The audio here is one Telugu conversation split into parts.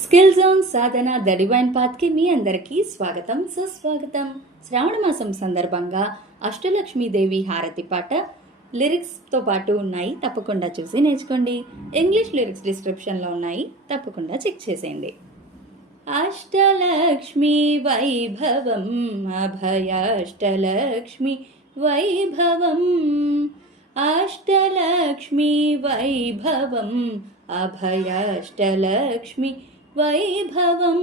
Skill zone Sadhana the divine పాత్కి మీ అందరికీ స్వాగతం సుస్వాగతం. శ్రావణ మాసం సందర్భంగా అష్టలక్ష్మీదేవి హారతి పాట లిరిక్స్తో పాటు ఉన్నాయి, తప్పకుండా చూసి నేర్చుకోండి. ఇంగ్లీష్ లిరిక్స్ డిస్క్రిప్షన్లో ఉన్నాయి, తప్పకుండా చెక్ చేసేయండి. అష్టలక్ష్మి వైభవం అభయాష్టలక్ష్మి వైభవం, అష్టలక్ష్మి వైభవం అభయాష్టలక్ష్మి వైభవం.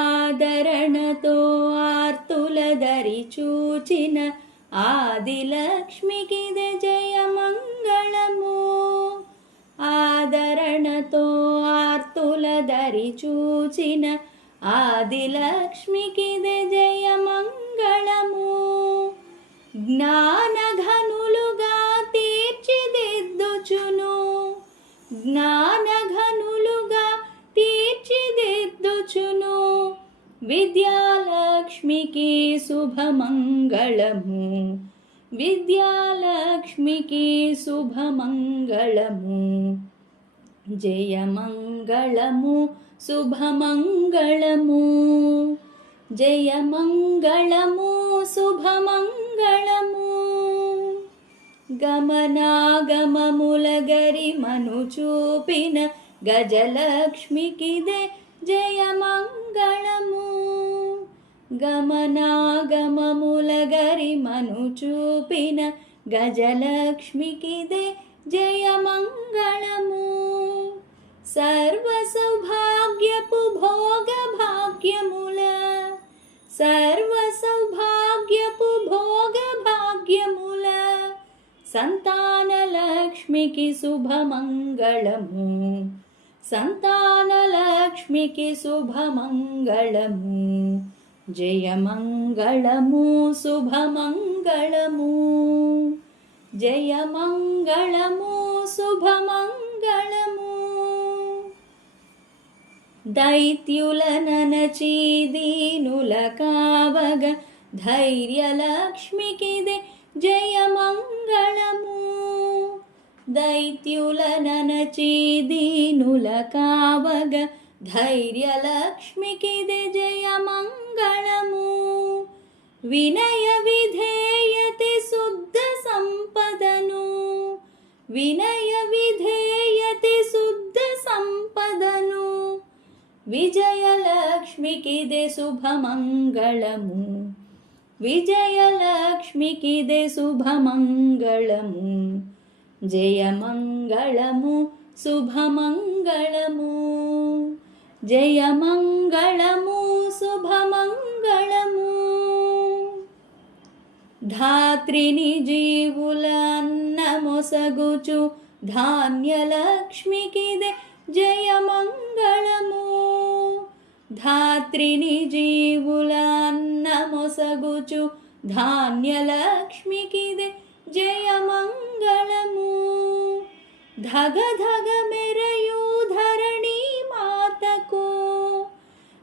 ఆదరణతో ఆర్తులదరి చూచిన ఆదిలక్ష్మికిదే జయమంగళము. ఆదరణతో ఆర్తులదరి చూచిన ఆదిలక్ష్మికిదే జయమంగళము. జ్ఞానఘనులుగా తీర్చిదిద్దుచును, జ్ఞానఘనులుగా తీర్చిదిద్దుచును విద్యాలక్ష్మికి శుభమంగళము. విద్యాలక్ష్మికి శుభమంగళము. జయమంగళము శుభమంగళము. జయమంగళము శుభమంగళము. గమనాగమముల గరిమను చూపిన గజలక్ష్మికిదే జయమంగళము. గమనాగమముల గరిమను చూపిన గజలక్ష్మికిదే జయమంగళము. సర్వ సౌభాగ్యపు భోగ భాగ్యముల, సర్వ సౌభాగ్యపు భోగ భాగ్యముల సంతానలక్ష్మికి శుభమంగళము. సంతానలక్ష్మికి శుభమంగళము. జయమంగళము శుభమంగళము. జయమంగళము శుభమంగళము. దైత్యులనచి దీనుల కావగ ధైర్యలక్ష్మికిదే జయమంగళము. దైత్యులనచి దీనుల కావగ ధైర్యలక్ష్మికిదే జయమంగళము. వినయ విధేయతి శుద్ధ సంపదను, వినయ విధేయతి శుద్ధ సంపదను విజయలక్ష్మికిదే శుభమంగళము. విజయలక్ష్మికిదే శుభమంగళము. జయమంగళము శుభమంగళము. జయమంగళము శుభమంగళము. ధాత్రిని జీవుల అన్నమొసగుచు ధాన్యలక్ష్మికిదే జయమంగళము. ధాత్రిని జీవుల అన్నమొసగుచు ధాన్యలక్ష్మికిదే జయమంగళము. ధగ ధగ మెరయు ధరణి మాతకు,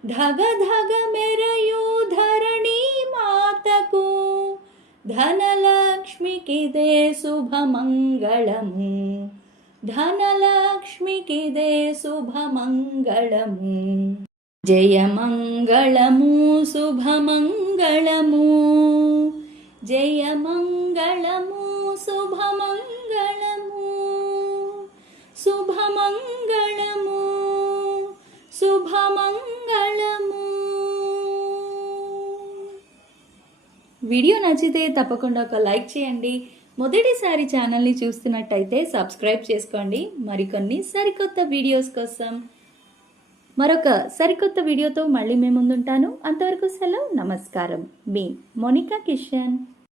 ధగ ధగ మెరయు ధరణి మాతకు ధనలక్ష్మికిదే శుభమంగళము. ధనలక్ష్మికిదే శుభమంగళము. జయమంగళము శుభమంగళము. జయమంగళము శుభమంగళము. శుభమంగళము శుభమంగళము. వీడియో నచ్చితే తప్పకుండా ఒక లైక్ చేయండి. మొదటిసారి ఛానల్ని చూస్తున్నట్టయితే సబ్స్క్రైబ్ చేసుకోండి. మరికొన్ని సరికొత్త వీడియోస్ కోసం మరొక సరికొత్త వీడియోతో మళ్ళీ మేము ముందుంటాను. అంతవరకు సెలవు, నమస్కారం. మీ మోనికా కిషన్.